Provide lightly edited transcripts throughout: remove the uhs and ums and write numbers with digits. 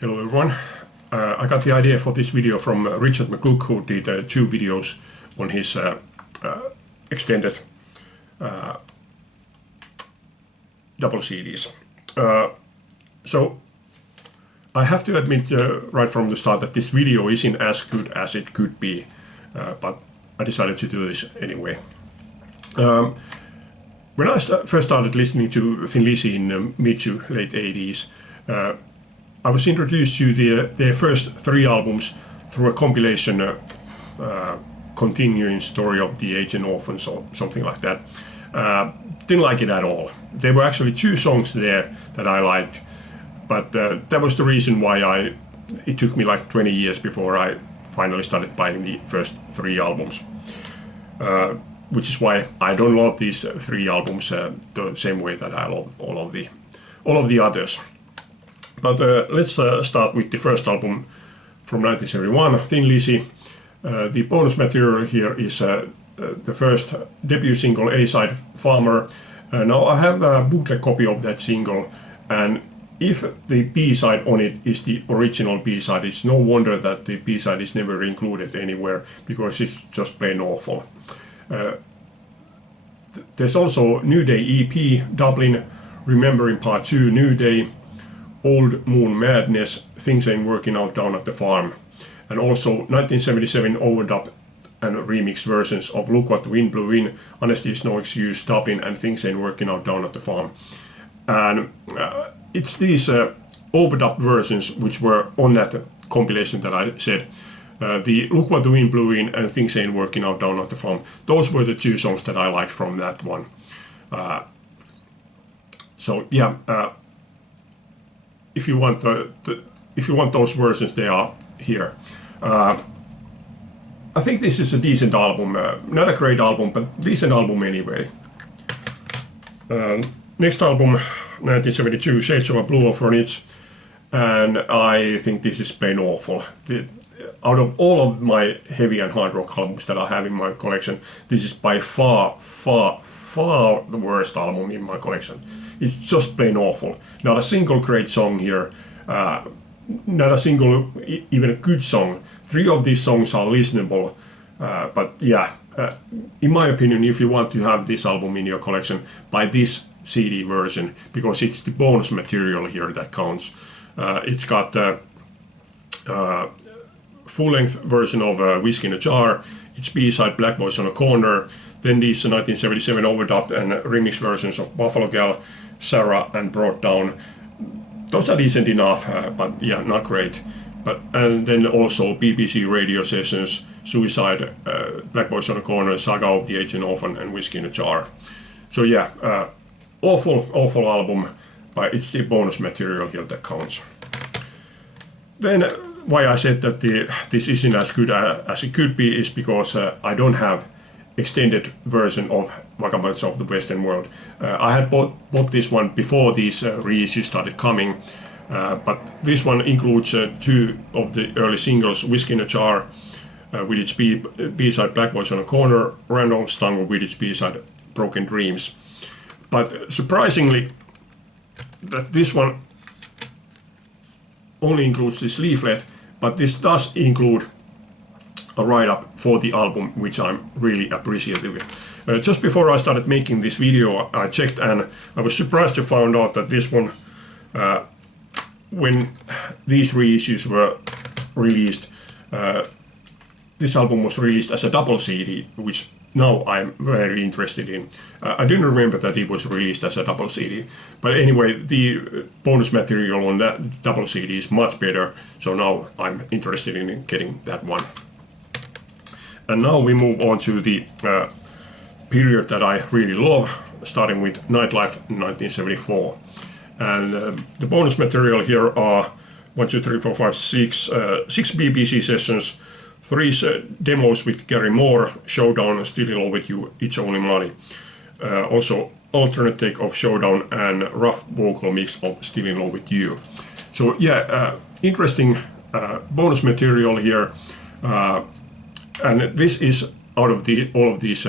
Hello everyone. I got the idea for this video from Richard McCook, who did 2 videos on his extended double CDs. So I have to admit right from the start that this video isn't as good as it could be, but I decided to do this anyway. When I first started listening to Thin Lizzy in the mid to late 80s, I was introduced to their first 3 albums through a compilation continuing story of the Aged and Orphans or something like that. Didn't like it at all. There were actually 2 songs there that I liked, but that was the reason why it took me like 20 years before I finally started buying the first 3 albums. Which is why I don't love these 3 albums the same way that I love all of the others. But let's start with the first album from 1971, Thin Lizzy. The bonus material here is the first debut single, A-side Farmer. Now I have a bootleg copy of that single, and if the B-side on it is the original B-side, it's no wonder that the B-side is never included anywhere, because it's just plain awful. There's also New Day EP, Dublin, Remembering Part 2, New Day, Old Moon Madness, Things Ain't Working Out Down at the Farm, and also 1977 overdub and remixed versions of Look What the Wind Blew In, Honesty Is No Excuse, Dublin, and Things Ain't Working Out Down at the Farm. And it's these overdub versions which were on that compilation that I said. The Look What the Wind Blew In and Things Ain't Working Out Down at the Farm, those were the 2 songs that I liked from that one. So yeah, if you want those versions, they are here. I think this is a decent album, not a great album, but decent album anyway. Next album, 1972, Shades of a Blue from it, and I think this is plain awful. Out of all of my heavy and hard rock albums that I have in my collection, this is by far the worst album in my collection. It's just plain awful. Not a single great song here, not a single even a good song. 3 of these songs are listenable, but yeah, in my opinion, if you want to have this album in your collection, buy this CD version, because it's the bonus material here that counts. It's got full-length version of Whiskey in a Jar, its B-side Black Boys on a Corner, then these 1977 overdubbed and remixed versions of Buffalo Gal, Sarah, and Brought Down. Those are decent enough, but yeah, not great. And then also BBC radio sessions, Suicide, Black Boys on a Corner, Saga of the Aged and Orphan, and Whiskey in a Jar. So yeah, awful album, but it's the bonus material here that counts. Then why I said that this isn't as good as it could be is because I don't have extended version of Vagabonds of the Western World. I had bought this one before these reissues started coming, but this one includes 2 of the early singles, Whiskey in a Jar with its B-side Black Boys on a Corner, Randolph's Tango with its B-side Broken Dreams. But surprisingly, that this one only includes this leaflet, but this does include a write-up for the album, which I'm really appreciative of. Just before I started making this video, I checked, and I was surprised to find out that this one, when these reissues were released, this album was released as a double CD, which now I'm very interested in. I didn't remember that it was released as a double CD, but anyway, the bonus material on that double CD is much better, so now I'm interested in getting that one. And now we move on to the period that I really love, starting with Nightlife 1974. And the bonus material here are 1, 2, 3, 4, 5, 6 BBC sessions, 3 demos with Gary Moore, Showdown, Still in Love with You, It's Only Money. Also alternate take of Showdown and rough vocal mix of Still in Love with You. So yeah, interesting bonus material here. And this is out of all of these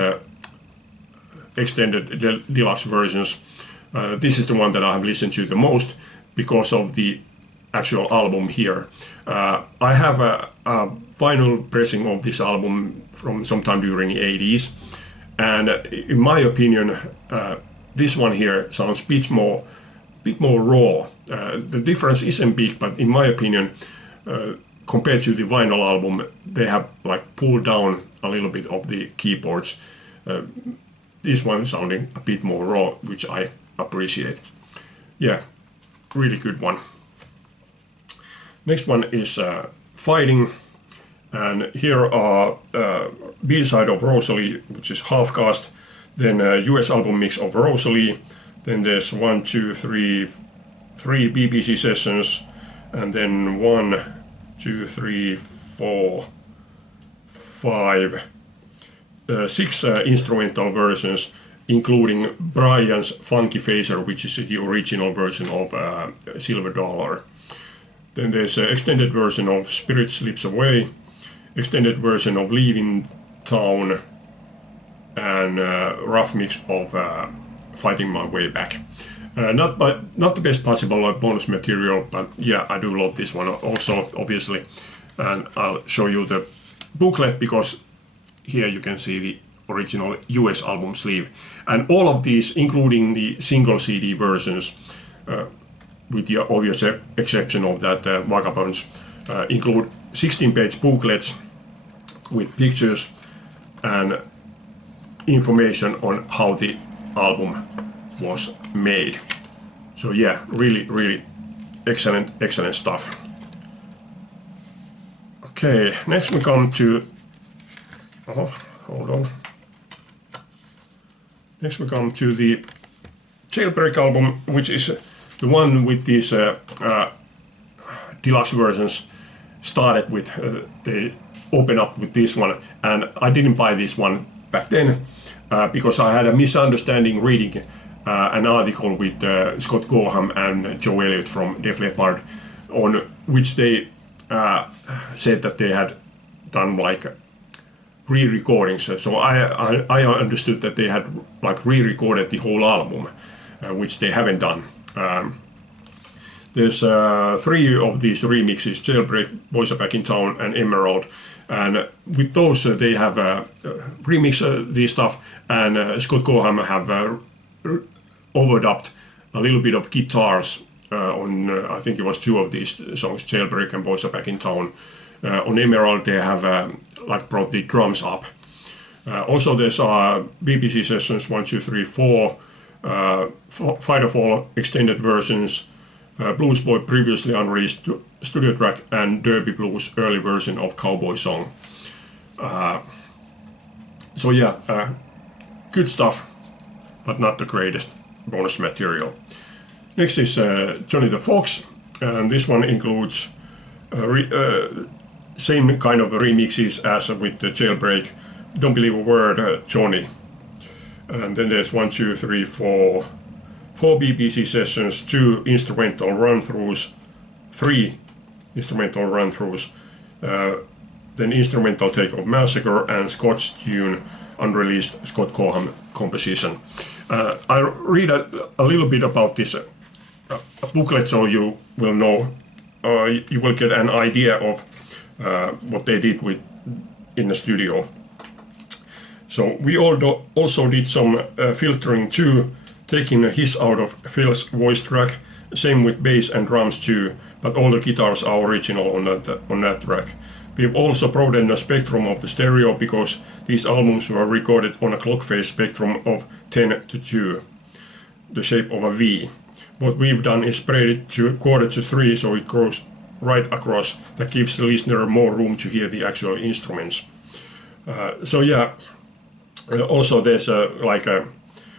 extended deluxe versions. This is the one that I have listened to the most because of the actual album here. I have a vinyl pressing of this album from sometime during the 80s, and in my opinion, this one here sounds a bit more raw. The difference isn't big, but in my opinion, compared to the vinyl album, they have like pulled down a little bit of the keyboards. This one sounding a bit more raw, which I appreciate. Yeah, really good one. Next one is Fighting, and here are B-side of Rosalie, which is half cast, then US album mix of Rosalie, then there's 1, 2, 3 BBC sessions, and then 1, 2, 3, 4, 5, 6 instrumental versions, including Brian's Funky Phaser, which is the original version of Silver Dollar. Then there's an extended version of Spirit Slips Away, extended version of Leaving Town, and rough mix of Fighting My Way Back. Not the best possible bonus material, but yeah, I do love this one also, obviously. And I'll show you the booklet, because here you can see the original US album sleeve. And all of these, including the single CD versions, with the obvious exception of that Vagabonds, include 16-page booklets with pictures and information on how the album was made. So yeah, really excellent stuff. Okay, next we come to, hold on. Next we come to the Jailbreak album, which is the one with these deluxe versions. Started with, they open up with this one, and I didn't buy this one back then because I had a misunderstanding reading an article with Scott Gorham and Joe Elliott from Def Leppard, on which they said that they had done like re-recordings. So I understood that they had like re-recorded the whole album, which they haven't done. There's 3 of these remixes: Jailbreak, Boys Are Back in Town, and Emerald. And with those, they have remixed this stuff, and Scott Gorham have overdubbed a little bit of guitars on, I think it was 2 of these songs, Jailbreak and Boys Are Back in Town. On Emerald, they have like brought the drums up. Also, there's BBC sessions 1, 2, 3, 4, Fight of All extended versions, Blues Boy previously unreleased studio track, and Derby Blues early version of Cowboy Song. So yeah, good stuff, but not the greatest bonus material. Next is Johnny the Fox, and this one includes same kind of remixes as with the Jailbreak. Don't Believe a Word, Johnny. And then there's 1, 2, 3, 4 BBC sessions, 2 instrumental run-throughs, 3 instrumental run-throughs, then instrumental take of Massacre, and Scott's tune, unreleased Scott Gorham composition. I read a little bit about this booklet, so you will know, you will get an idea of what they did with in the studio. So we also did some filtering too, taking a hiss out of Phil's voice track, same with bass and drums too, but all the guitars are original on that track. We've also broadened the spectrum of the stereo, because these albums were recorded on a clock face spectrum of 10 to 2, the shape of a V. What we've done is spread it to 2/4 so it goes right across. That gives the listener more room to hear the actual instruments. So yeah, also there's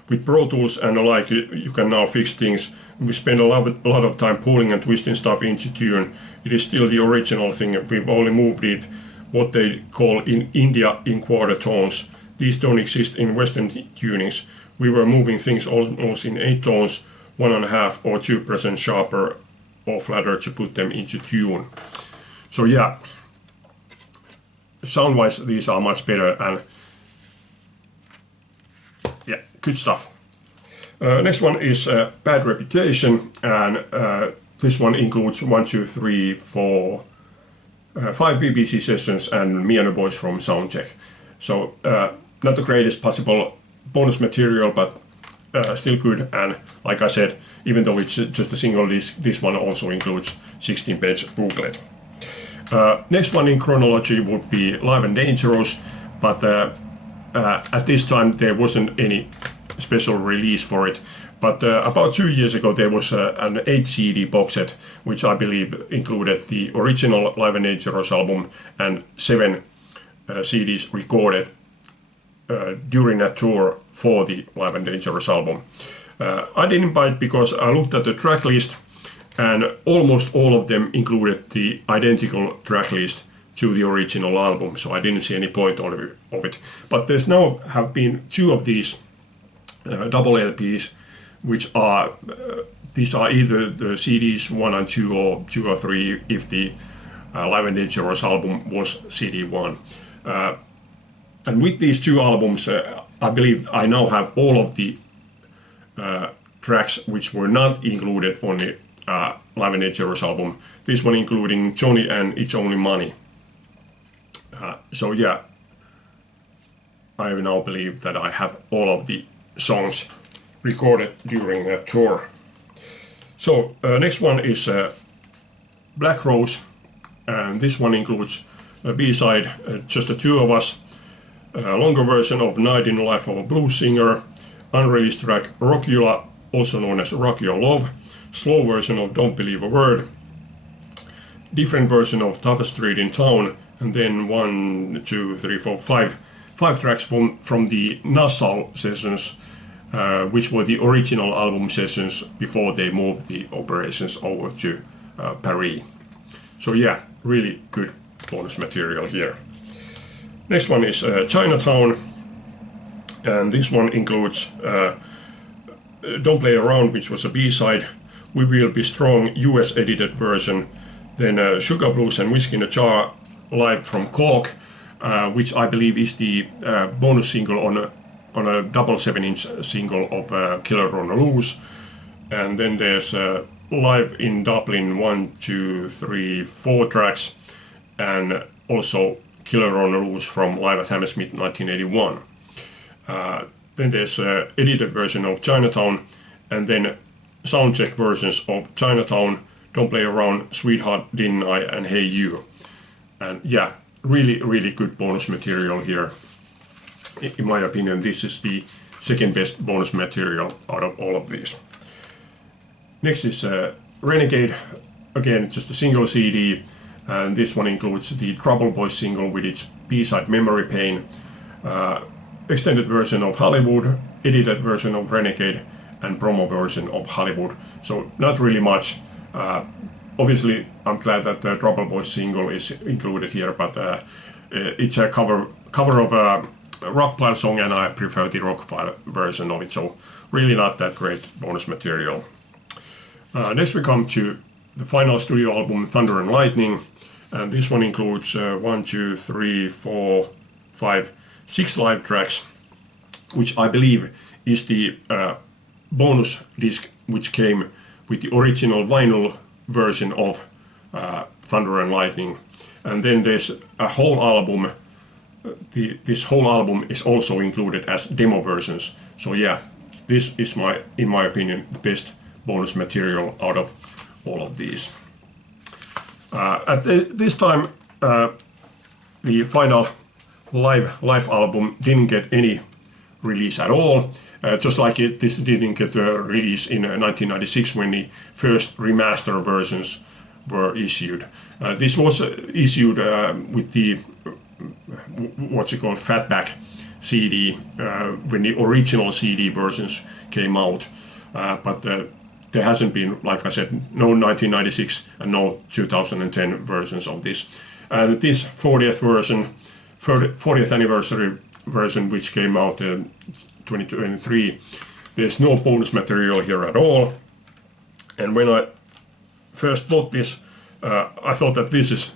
with Pro Tools and the like, you can now fix things. We spend a lot of time pulling and twisting stuff into tune. It is still the original thing. We've only moved it, what they call in India, in quarter tones. These don't exist in Western tunings. We were moving things almost in 8 tones, 1.5 or 2% sharper or flatter to put them into tune. So yeah, sound-wise these are much better, and yeah, good stuff. Next one is Bad Reputation, and this one includes 1, 2, 3, 4, 5 BBC sessions and me and the boys from Soundcheck. So not the greatest possible bonus material, but still good. And like I said, even though it's just a single disc, this one also includes 16-page booklet. Next one in chronology would be Live and Dangerous, but at this time there wasn't any special release for it. But about 2 years ago there was an 8 CD box set, which I believe included the original Live and Dangerous album and 7 CDs recorded during that tour for the Live and Dangerous album. I didn't buy it because I looked at the track list and almost all of them included the identical track list to the original album, so I didn't see any point of it. But there's now have been 2 of these double LPs, which are these are either the CDs 1 and 2 or 2 or 3 if the Live and Dangerous album was CD 1. And with these 2 albums, I believe I now have all of the tracks which were not included on the Live and Dangerous album. This one including Johnny and It's Only Money. So yeah, I now believe that I have all of the songs recorded during that tour. So next one is Black Rose, and this one includes a B-side, just the 2 of us, a longer version of Night in the Life of a Blues Singer, unreleased track Rockula, also known as Rock Your Love, slow version of Don't Believe a Word, different version of Toughest Street in Town, and then 1, 2, 3, 4, 5 tracks from the Nassau sessions, which were the original album sessions before they moved the operations over to Paris. So yeah, really good bonus material here. Next one is Chinatown, and this one includes Don't Play Around, which was a B-side, We Will Be Strong US edited version, then Sugar Blues and Whiskey in a Jar live from Cork, which I believe is the bonus single on a double 7-inch single of Killer on a Loose. And then there's live in Dublin 1, 2, 3, 4 tracks, and also Killer on a Loose from Live at Hammersmith 1981. Then there's edited version of Chinatown, and then soundcheck versions of Chinatown, Don't Play Around, Sweetheart, Didn't I, and Hey You. And yeah, really good bonus material here. In my opinion, this is the second best bonus material out of all of these. Next is Renegade, again just a single CD, and this one includes the Trouble Boys single with its B-side Memory Pain, extended version of Hollywood, edited version of Renegade, and promo version of Hollywood. So not really much. Obviously, I'm glad that the Trouble Boys single is included here, but it's a cover of a Rockpile song, and I prefer the Rockpile version of it. So really not that great bonus material. Next we come to the final studio album, Thunder and Lightning, and this one includes 1, 2, 3, 4, 5, 6 live tracks, which I believe is the bonus disc which came with the original vinyl version of Thunder and Lightning. And then there's a whole album. This whole album is also included as demo versions. So yeah, this is in my opinion, the best bonus material out of all of these. At this time, the final live album didn't get any release at all, just like this didn't get a release in 1996 when the first remaster versions were issued. This was issued with the what's it called, Fatback CD, when the original CD versions came out, but there hasn't been, like I said, no 1996 and no 2010 versions of this. And this 40th anniversary version, which came out in 2023, there's no bonus material here at all. And when I first bought this, I thought that this is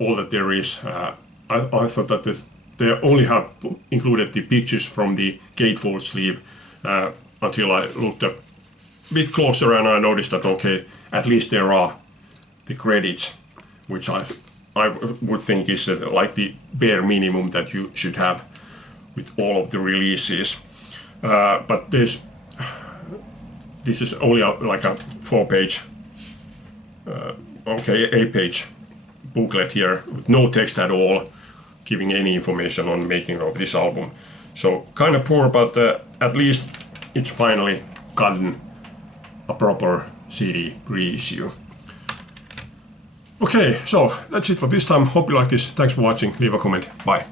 all that there is. I thought that they only have included the pictures from the gatefold sleeve, until I looked a bit closer and I noticed that, okay, at least there are the credits, which I would think is like the bare minimum that you should have with all of the releases. But this is only like a 4-page, okay, 8-page booklet here with no text at all, giving any information on making of this album. So kind of poor, but at least it's finally gotten a proper CD reissue. Okay, so that's it for this time. Hope you like this. Thanks for watching. Leave a comment. Bye.